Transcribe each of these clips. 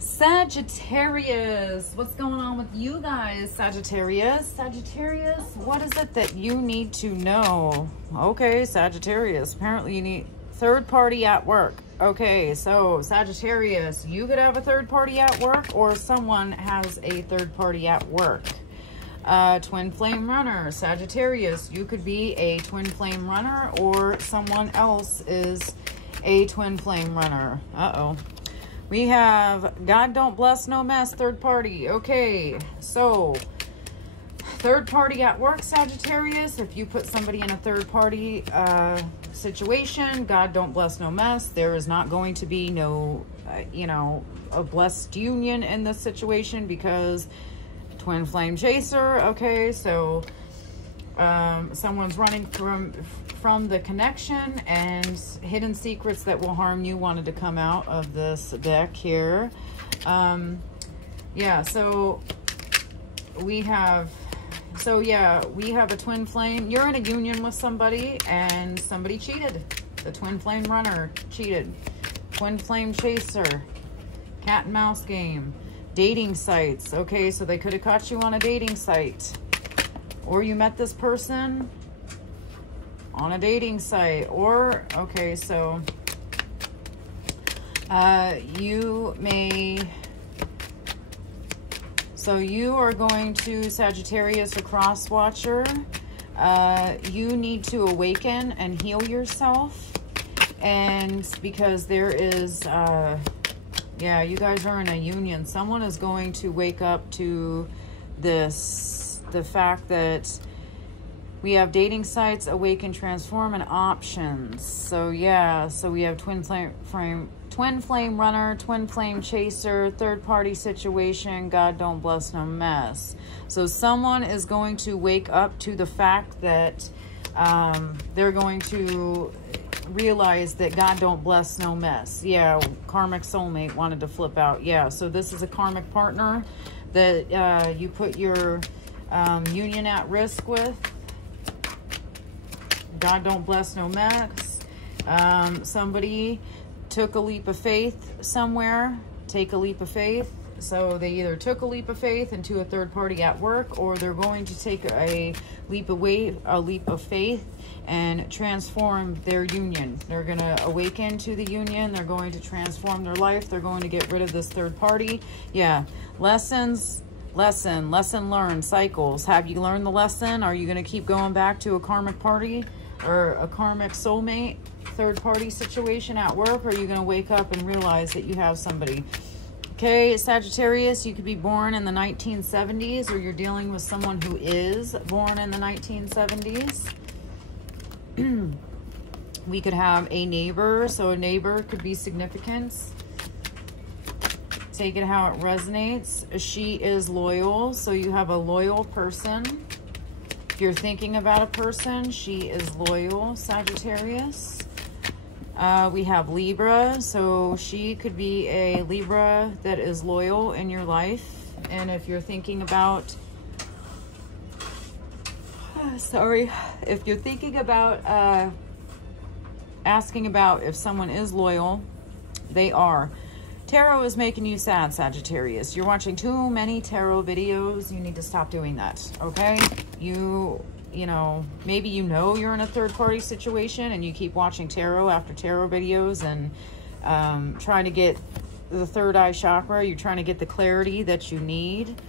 Sagittarius, what's going on with you guys? Sagittarius, what is it that you need to know? Okay, Sagittarius, apparently you need third party at work. Okay, so Sagittarius, you could have a third party at work, or someone has a third party at work. Twin flame runner, Sagittarius, you could be a twin flame runner, or someone else is a twin flame runner. Uh-oh. We have God don't bless no mess, third party. Okay, so third party at work, Sagittarius. If you put somebody in a third party situation, God don't bless no mess. There is not going to be no, a blessed union in this situation, because twin flame chaser. Okay, so someone's running from the connection, and hidden secrets that will harm you wanted to come out of this deck here. Yeah, so we have a twin flame. You're in a union with somebody and somebody cheated. The twin flame runner cheated. Twin flame chaser, cat and mouse game, dating sites. Okay, so they could have caught you on a dating site, or you met this person on a dating site, or okay, so you are going to, Sagittarius, a cross watcher. You need to awaken and heal yourself, and because there is yeah, you guys are in a union. Someone is going to wake up to this, the fact that we have dating sites, awaken, transform, and options. So yeah, so we have twin flame runner, twin flame chaser, third party situation, God don't bless no mess. So someone is going to wake up to the fact that they're going to realize that God don't bless no mess. Yeah, karmic soulmate wanted to flip out. Yeah, so this is a karmic partner that you put your union at risk with. God don't bless no mess. Somebody took a leap of faith somewhere. Take a leap of faith. So they either took a leap of faith into a third party at work, or they're going to take a leap of faith and transform their union. They're going to awaken to the union. They're going to transform their life. They're going to get rid of this third party. Yeah, lesson learned, cycles. Have you learned the lesson? Are you going to keep going back to a karmic party or a karmic soulmate third party situation at work? Or are you going to wake up and realize that you have somebody? Okay, Sagittarius, you could be born in the 1970s, or you're dealing with someone who is born in the 1970s. We could have a neighbor, so a neighbor could be significance. Take it how it resonates. She is loyal, so you have a loyal person. If you're thinking about a person, she is loyal, Sagittarius. We have Libra, so she could be a Libra that is loyal in your life. And if you're thinking about, if you're thinking about asking about if someone is loyal, they are. Tarot is making you sad, Sagittarius. You're watching too many tarot videos. You need to stop doing that, okay? You know, maybe you're in a third party situation and you keep watching tarot after tarot videos and trying to get the third eye chakra. You're trying to get the clarity that you need.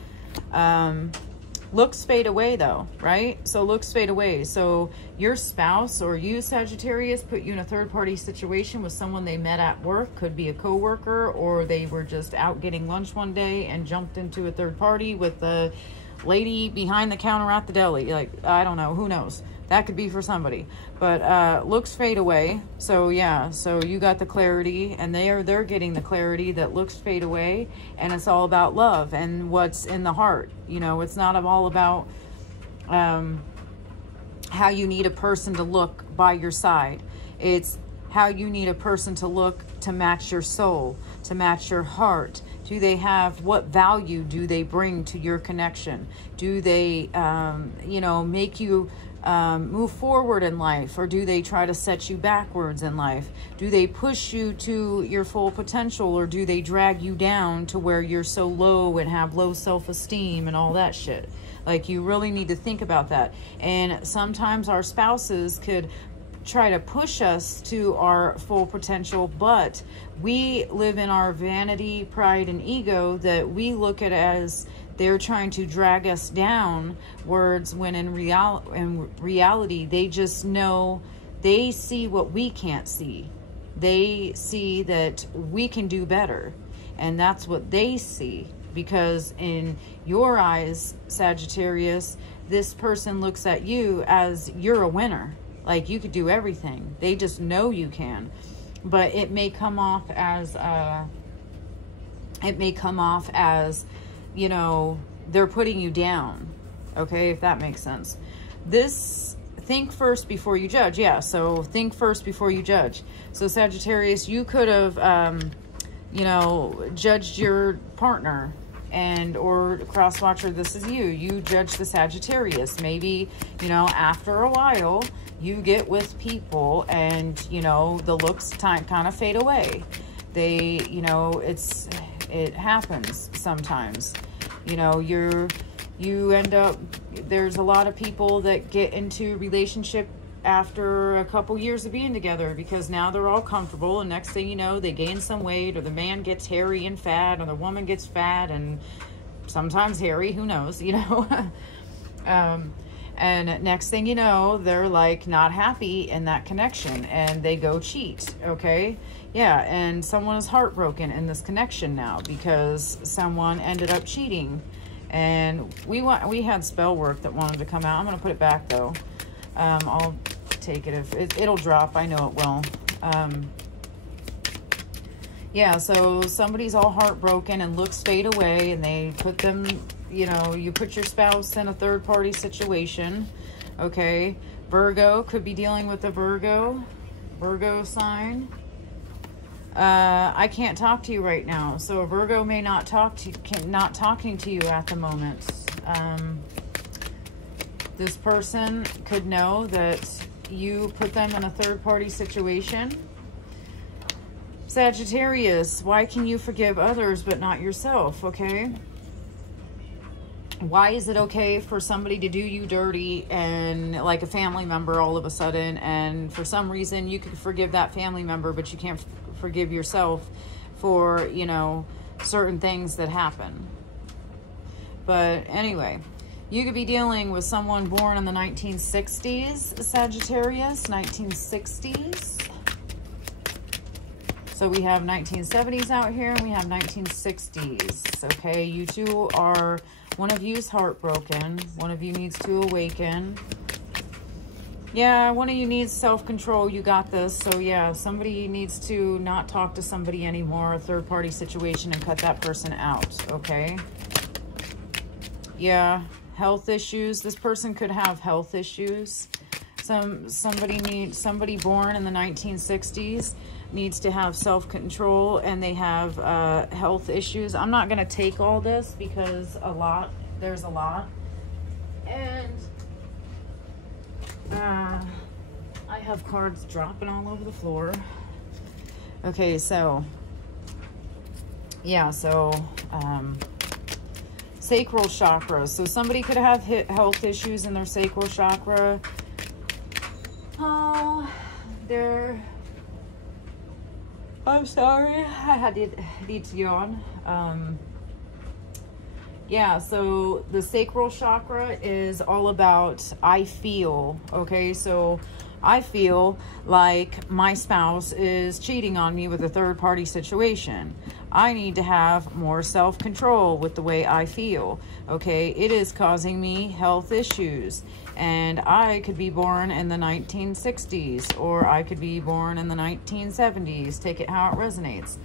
Looks fade away though, right? So looks fade away. So your spouse or you, Sagittarius, put you in a third party situation with someone they met at work. Could be a coworker, or they were just out getting lunch one day and jumped into a third party with the lady behind the counter at the deli. Like, I don't know, who knows? That could be for somebody. But looks fade away. So yeah, so you got the clarity, and they're getting the clarity that looks fade away, and it's all about love and what's in the heart. You know, it's not all about how you need a person to look by your side. It's how you need a person to look to match your soul, to match your heart. Do they have, what value do they bring to your connection? Do they, make you move forward in life, or do they try to set you backwards in life? Do they push you to your full potential, or do they drag you down to where you're so low and have low self-esteem and all that shit? Like, you really need to think about that. And sometimes our spouses could try to push us to our full potential, but we live in our vanity, pride, and ego that we look at as they're trying to drag us down words, when in reality, they just know, they see what we can't see. They see that we can do better, and that's what they see. Because in your eyes, Sagittarius, this person looks at you as you're a winner. Like, you could do everything. They just know you can. But it may come off as, you know, they're putting you down. Okay, if that makes sense. This, think first before you judge. Yeah, so think first before you judge. So Sagittarius, you could have, you know, judged your partner, and or cross watcher, this is you judge the Sagittarius. Maybe, you know, after a while you get with people and, you know, the looks kind of fade away. They, you know, it happens sometimes. You know, you end up, there's a lot of people that get into relationship after a couple years of being together, because now they're all comfortable, and next thing you know, they gain some weight, or the man gets hairy and fat, or the woman gets fat and sometimes hairy, who knows, you know. And next thing you know, they're like not happy in that connection, and they go cheat. Okay, yeah, and someone is heartbroken in this connection now because someone ended up cheating. And we had spell work that wanted to come out. I'm gonna put it back though. I'll take it if it'll drop. I know it will. Yeah, so somebody's all heartbroken and looks fade away, and they put them, you know, you put your spouse in a third party situation. Okay, Virgo could be dealing with a Virgo sign. I can't talk to you right now, so a Virgo may not not talking to you at the moment. This person could know that you put them in a third-party situation. Sagittarius, why can you forgive others but not yourself, okay? Why is it okay for somebody to do you dirty, and like a family member all of a sudden, and for some reason you can forgive that family member, but you can't forgive yourself for, you know, certain things that happen? But anyway, you could be dealing with someone born in the 1960s, Sagittarius, 1960s. So we have 1970s out here, and we have 1960s, okay? You two are, one of you is heartbroken. One of you needs to awaken. Yeah, one of you needs self-control. You got this. So yeah, somebody needs to not talk to somebody anymore, a third-party situation, and cut that person out, okay? Yeah. Health issues. This person could have health issues. Somebody born in the 1960s needs to have self-control, and they have health issues. I'm not going to take all this because there's a lot. And I have cards dropping all over the floor. Okay, so yeah, so sacral chakra. So somebody could have health issues in their sacral chakra. Oh, I'm sorry, I need to yawn. Yeah, so the sacral chakra is all about I feel, okay? So I feel like my spouse is cheating on me with a third-party situation. I need to have more self-control with the way I feel, okay? It is causing me health issues. And I could be born in the 1960s, or I could be born in the 1970s. Take it how it resonates.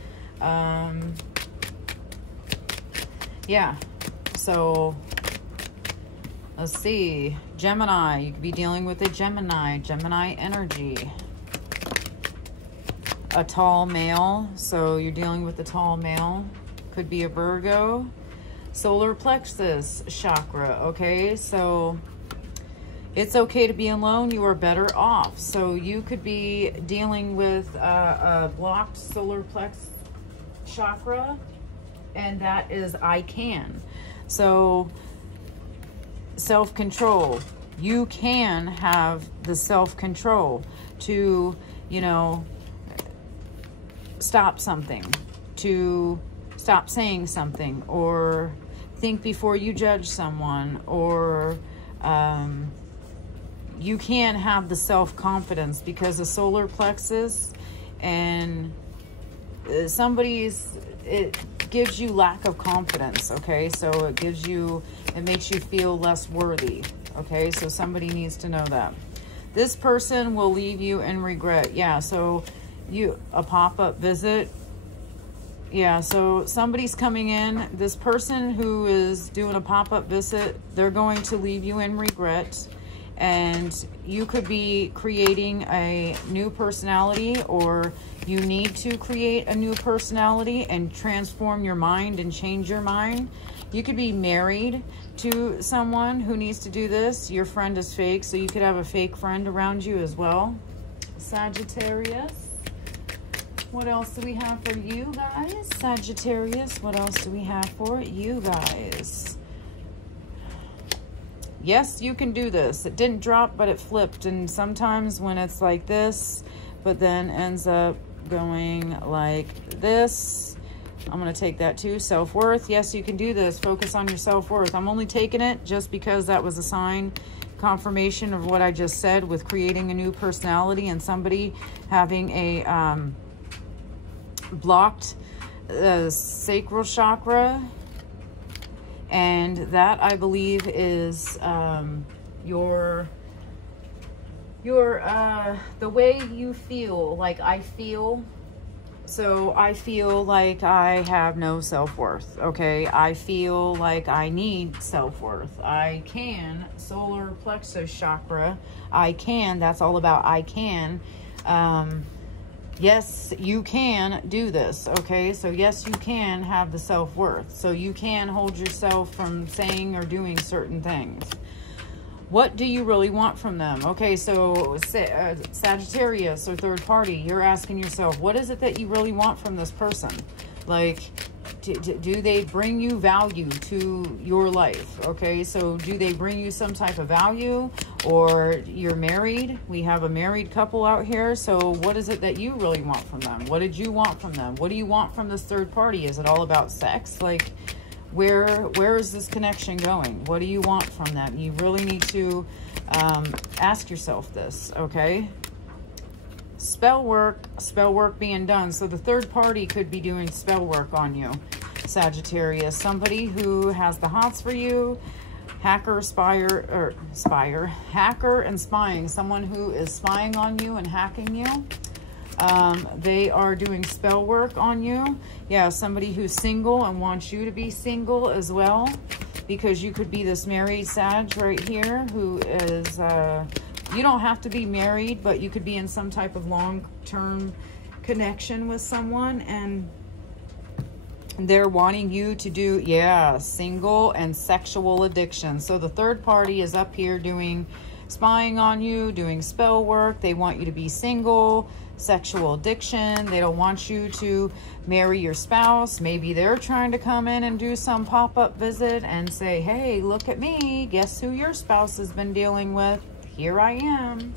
Yeah, so let's see. Gemini, you could be dealing with a Gemini energy. A tall male, so you're dealing with a tall male. Could be a Virgo. Solar plexus chakra, okay? So It's okay to be alone. You are better off. So you could be dealing with a blocked solar plex chakra, and that is I can. So self-control. You can have the self-control to, you know, stop something, to stop saying something, or think before you judge someone, or you can have the self-confidence, because the solar plexus and it gives you lack of confidence, okay? So it makes you feel less worthy, okay? So somebody needs to know that. This person will leave you in regret. Yeah, so a pop-up visit. Yeah, so somebody's coming in. This person who is doing a pop-up visit, they're going to leave you in regret. And you could be creating a new personality, or you need to create a new personality and transform your mind and change your mind. You could be married to someone who needs to do this. Your friend is fake, so you could have a fake friend around you as well. Sagittarius. What else do we have for you guys? Sagittarius, what else do we have for you guys? Yes, you can do this. It didn't drop, but it flipped. And sometimes when it's like this, but then ends up going like this, I'm going to take that too. Self-worth. Yes, you can do this. Focus on your self-worth. I'm only taking it just because that was a sign, confirmation of what I just said with creating a new personality, and somebody having a blocked sacral chakra. And that, I believe, is the way you feel. Like I feel. So I feel like I have no self-worth. Okay. I feel like I need self-worth. I can. Solar plexus chakra. I can. That's all about I can. Yes, you can do this, okay? So yes, you can have the self-worth. So you can hold yourself from saying or doing certain things. What do you really want from them? Okay, so Sagittarius or third party, you're asking yourself, what is it that you really want from this person? Like, do they bring you value to your life? Okay, so do they bring you some type of value? Or you're married? We have a married couple out here. So what is it that you really want from them? What did you want from them? What do you want from this third party? Is it all about sex? Like, where is this connection going? What do you want from them? You really need to ask yourself this, okay? Spell work being done. So the third party could be doing spell work on you, Sagittarius. Somebody who has the hots for you, hacker and spying. Someone who is spying on you and hacking you. They are doing spell work on you. Yeah, somebody who's single and wants you to be single as well, because you could be this married Sag right here who is you don't have to be married, but you could be in some type of long-term connection with someone, and they're wanting you to do, yeah, single and sexual addiction. So the third party is up here doing spying on you, doing spell work. They want you to be single, sexual addiction. They don't want you to marry your spouse. Maybe they're trying to come in and do some pop-up visit and say, hey, look at me. Guess who your spouse has been dealing with? Here I am.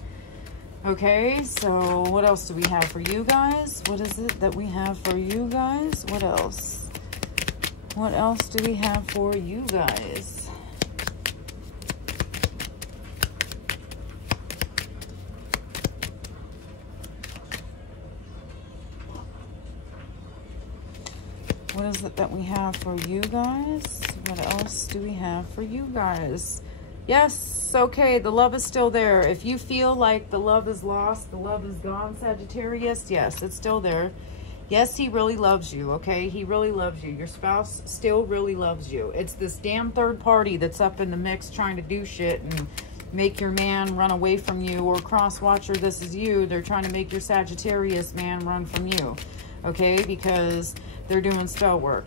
Okay, so what else do we have for you guys? What is it that we have for you guys? What else? What else do we have for you guys? What is it that we have for you guys? What else do we have for you guys? Yes, okay, the love is still there. If you feel like the love is lost, the love is gone, Sagittarius, yes, it's still there. Yes, he really loves you, okay? He really loves you. Your spouse still really loves you. It's this damn third party that's up in the mix trying to do shit and make your man run away from you, or cross-watcher, this is you. They're trying to make your Sagittarius man run from you, okay? Because they're doing spell work.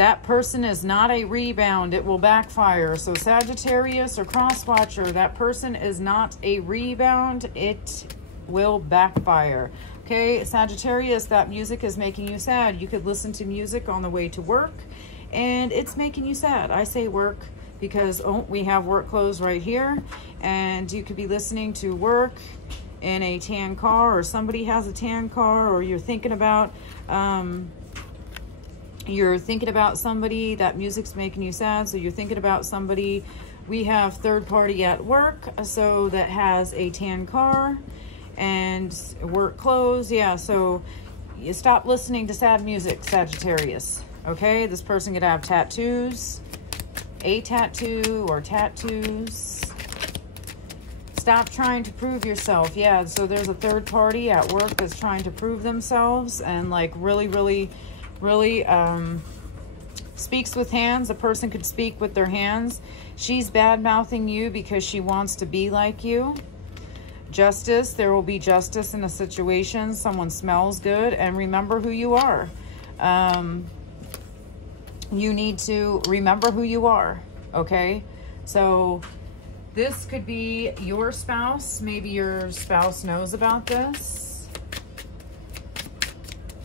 That person is not a rebound. It will backfire. So Sagittarius or cross-watcher, that person is not a rebound. It will backfire. Okay, Sagittarius, that music is making you sad. You could listen to music on the way to work, and it's making you sad. I say work because, oh, we have work clothes right here. And you could be listening to work in a tan car, or somebody has a tan car, or you're thinking about somebody. That music's making you sad, so you're thinking about somebody. We have third party at work, so that has a tan car and work clothes. Yeah, so you stop listening to sad music, Sagittarius. Okay, this person could have tattoos, a tattoo or tattoos. Stop trying to prove yourself. Yeah, so there's a third party at work that's trying to prove themselves and like really speaks with hands. A person could speak with their hands. She's bad-mouthing you because she wants to be like you. Justice, there will be justice in a situation. Someone smells good, and remember who you are. You need to remember who you are, okay? So this could be your spouse. Maybe your spouse knows about this.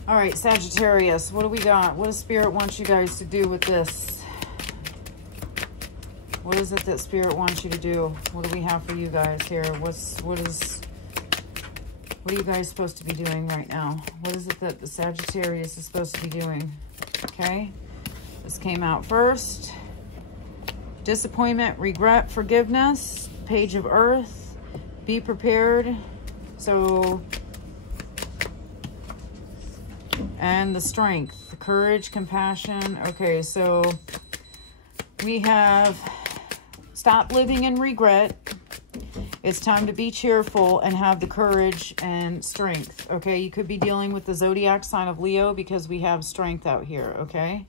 All right, Sagittarius, what do we got? What does Spirit want you guys to do with this? What is it that Spirit wants you to do? What do we have for you guys here? What are you guys supposed to be doing right now? What is it that the Sagittarius is supposed to be doing? Okay, this came out first. Disappointment, regret, forgiveness, Page of Earth, be prepared. So, and the Strength, the courage, compassion. Okay, so we have stop living in regret. It's time to be cheerful and have the courage and strength. Okay, you could be dealing with the zodiac sign of Leo because we have strength out here. Okay,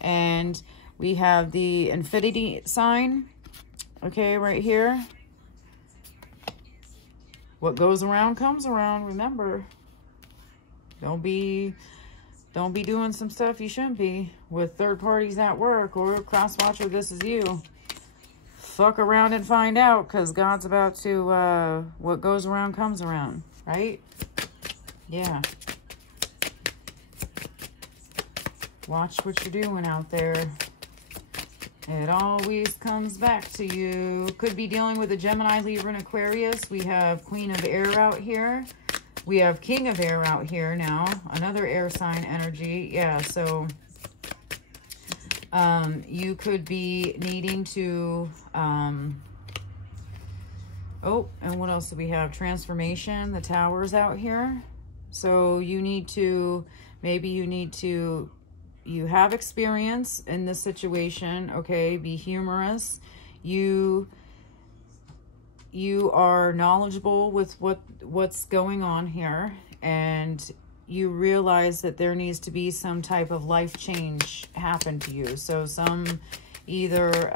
and we have the infinity sign, okay, right here. What goes around comes around. Remember, don't be doing some stuff you shouldn't be with third parties at work or cross-watcher. This is you. Fuck around and find out, because God's about to, what goes around comes around, right? Yeah. Watch what you're doing out there. It always comes back to you. Could be dealing with a Gemini, Libra, and Aquarius. We have Queen of Air out here. We have King of Air out here now. Another air sign energy. Yeah, so you could be needing to... oh, and what else do we have? Transformation. The Tower's out here. So you need to... Maybe you need to... You have experience in this situation, okay? Be humorous. You are knowledgeable with what's going on here, and you realize that there needs to be some type of life change happen to you. So some either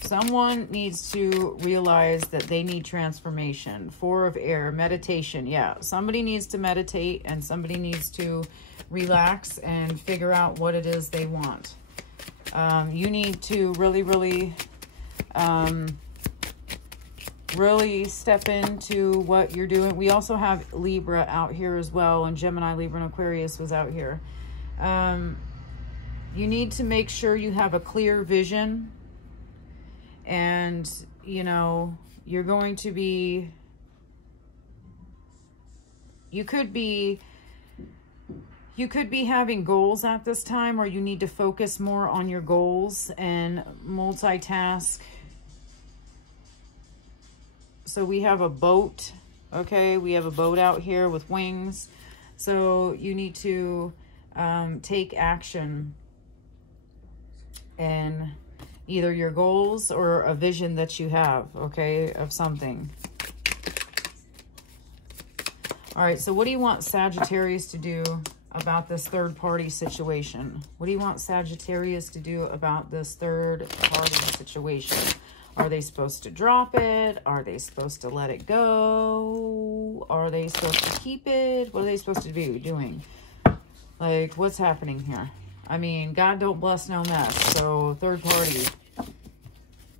someone needs to realize that they need transformation. Four of Air, meditation. Yeah, somebody needs to meditate and somebody needs to relax and figure out what it is they want. You need to really step into what you're doing. We also have Libra out here as well, and Gemini, Libra, and Aquarius was out here. You need to make sure you have a clear vision. And, you know, you're going to be, you could be having goals at this time, or you need to focus more on your goals and multitask. So we have a boat, okay? We have a boat out here with wings. So you need to take action and either your goals or a vision that you have, okay, of something. All right, so what do you want Sagittarius to do about this third party situation? What do you want Sagittarius to do about this third party situation? Are they supposed to drop it? Are they supposed to let it go? Are they supposed to keep it? What are they supposed to be doing? Like, what's happening here? I mean, God don't bless no mess. So, third party.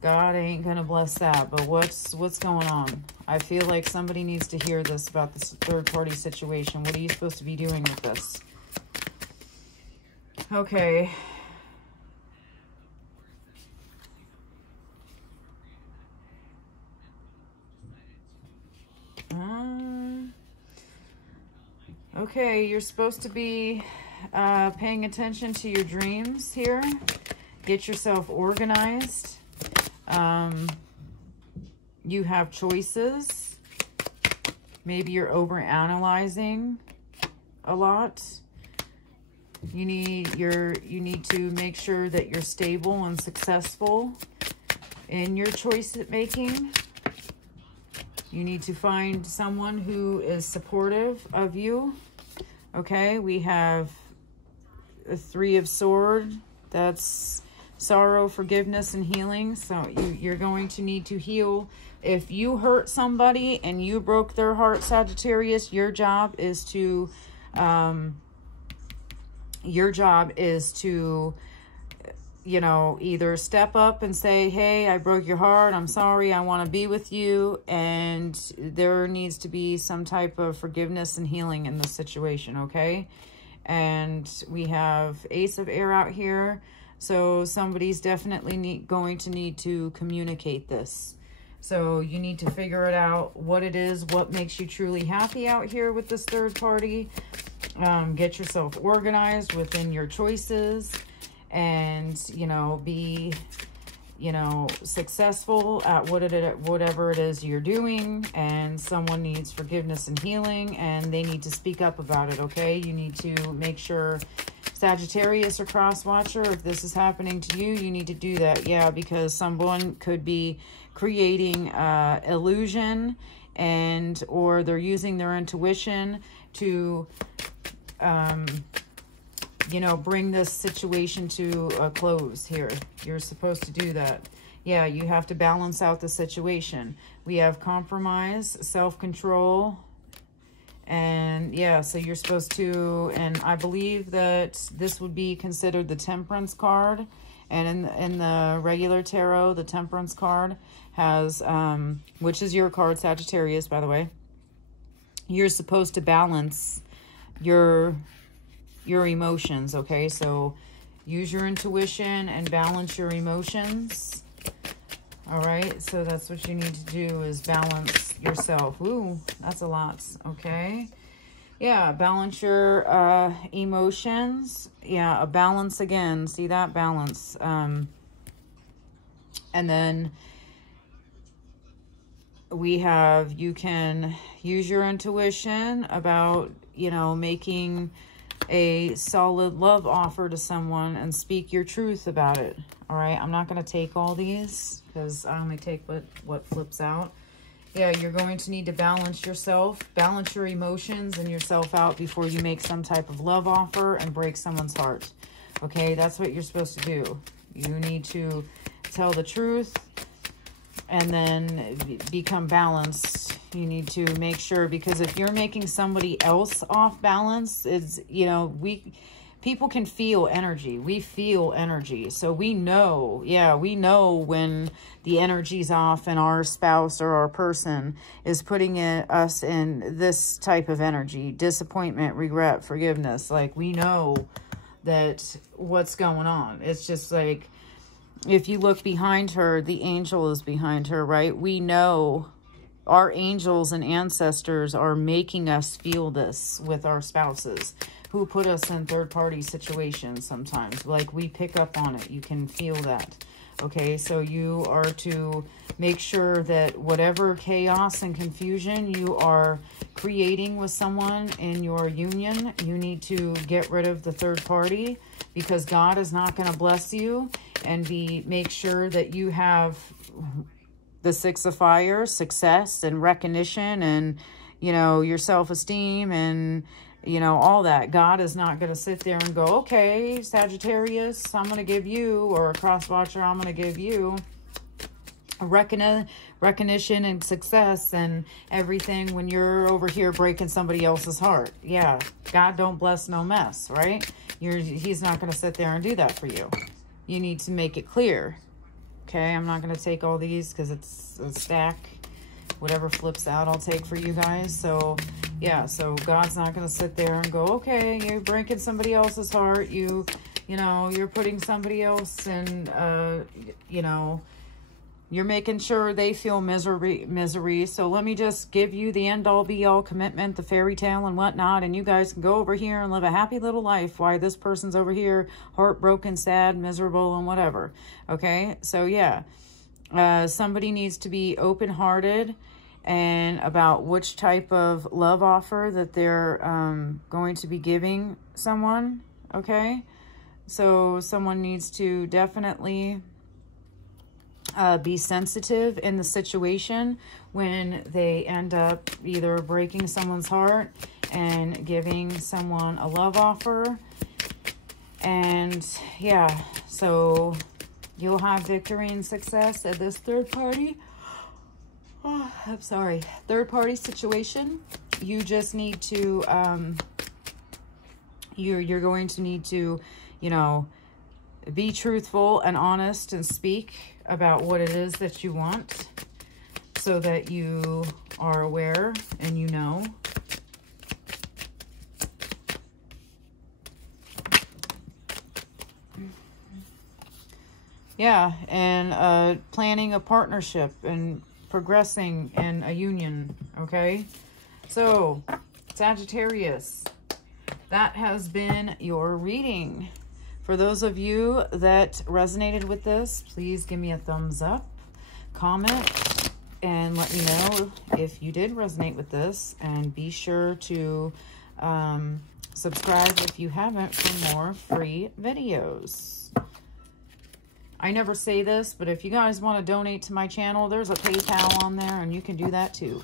God ain't gonna bless that. But what's going on? I feel like somebody needs to hear this about this third party situation. What are you supposed to be doing with this? Okay. Okay, you're supposed to be paying attention to your dreams here. Get yourself organized. You have choices. Maybe you're overanalyzing a lot. You need to make sure that you're stable and successful in your choice making. You need to find someone who is supportive of you. Okay, we have a 3 of Swords. That's sorrow, forgiveness, and healing. So you're going to need to heal. If you hurt somebody and you broke their heart, Sagittarius, your job is to you know, either step up and say, hey, I broke your heart. I'm sorry. I want to be with you. And there needs to be some type of forgiveness and healing in this situation, okay? And we have Ace of Air out here. So somebody's definitely going to need to communicate this. So you need to figure it out, what it is, what makes you truly happy out here with this third party. Get yourself organized within your choices. And, you know, be, you know, successful at whatever it is you're doing. And someone needs forgiveness and healing, and they need to speak up about it, okay? You need to make sure, Sagittarius or cross watcher, if this is happening to you, you need to do that. Yeah, because someone could be creating illusion, and or they're using their intuition to you know, bring this situation to a close here. You're supposed to do that. Yeah, you have to balance out the situation. We have compromise, self-control, and yeah, so you're supposed to, and I believe that this would be considered the Temperance card. And in the regular tarot, the Temperance card has, which is your card, Sagittarius, by the way. You're supposed to balance your emotions, okay? So use your intuition and balance your emotions. All right, so that's what you need to do, is balance yourself. Ooh, that's a lot, okay? Yeah, balance your emotions. Yeah, a balance again. See that? Balance. And then we have, you can use your intuition about, you know, making a solid love offer to someone and speak your truth about it. All right, I'm not going to take all these because I only take what flips out. Yeah, you're going to need to balance yourself, balance your emotions and yourself out before you make some type of love offer and break someone's heart. Okay, that's what you're supposed to do. You need to tell the truth and then become balanced. You need to make sure, because if you're making somebody else off balance, it's, you know, people can feel energy. We feel energy. So we know, yeah, we know when the energy's off and our spouse or our person is putting us in this type of energy, disappointment, regret, forgiveness. Like, we know that what's going on. It's just like, if you look behind her, the angel is behind her, right? We know our angels and ancestors are making us feel this with our spouses who put us in third-party situations sometimes. Like, we pick up on it. You can feel that. Okay, so you are to make sure that whatever chaos and confusion you are creating with someone in your union, you need to get rid of the third party, because God is not going to bless you, and make sure that you have the 6 of Fire, success and recognition, and, you know, your self-esteem, and, you know, all that. God is not going to sit there and go, okay, Sagittarius, I'm going to give you, or a cross watcher, I'm going to give you recognition and success and everything when you're over here breaking somebody else's heart. Yeah, God don't bless no mess, right? He's not going to sit there and do that for you. You need to make it clear. Okay, I'm not going to take all these because it's a stack. Whatever flips out, I'll take for you guys. So, yeah, so God's not going to sit there and go, okay, you're breaking somebody else's heart. You know, you're putting somebody else in, you know, you're making sure they feel misery. So let me just give you the end-all be-all commitment, the fairy tale and whatnot, and you guys can go over here and live a happy little life while this person's over here heartbroken, sad, miserable, and whatever. Okay, so yeah, somebody needs to be open-hearted and about which type of love offer that they're going to be giving someone. Okay, so someone needs to definitely be sensitive in the situation when they end up either breaking someone's heart and giving someone a love offer. And yeah, so you'll have victory and success at this third party. Oh, I'm sorry. Third party situation. You just need to, you're going to need to, you know, be truthful and honest and speak about what it is that you want so that you are aware and you know. Yeah, and planning a partnership and progressing in a union, okay? So, Sagittarius, that has been your reading. For those of you that resonated with this, please give me a thumbs up, comment, and let me know if you did resonate with this. And be sure to subscribe if you haven't for more free videos. I never say this, but if you guys want to donate to my channel, there's a PayPal on there, and you can do that too.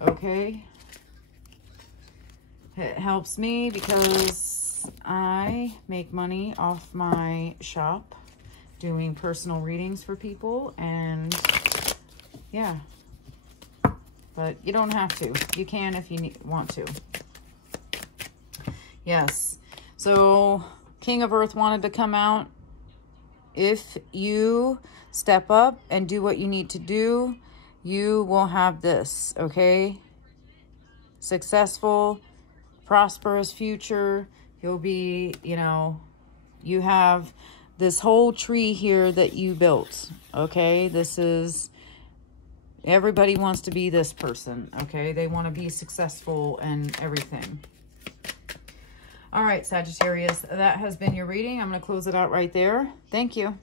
Okay? It helps me because I make money off my shop doing personal readings for people, and yeah, but you don't have to. You can if you want to. Yes, so King of Earth wanted to come out. If you step up and do what you need to do, you will have this, okay? Successful, prosperous future. You'll be, you know, you have this whole tree here that you built, okay? This is, everybody wants to be this person, okay? They want to be successful and everything. All right, Sagittarius, that has been your reading. I'm going to close it out right there. Thank you.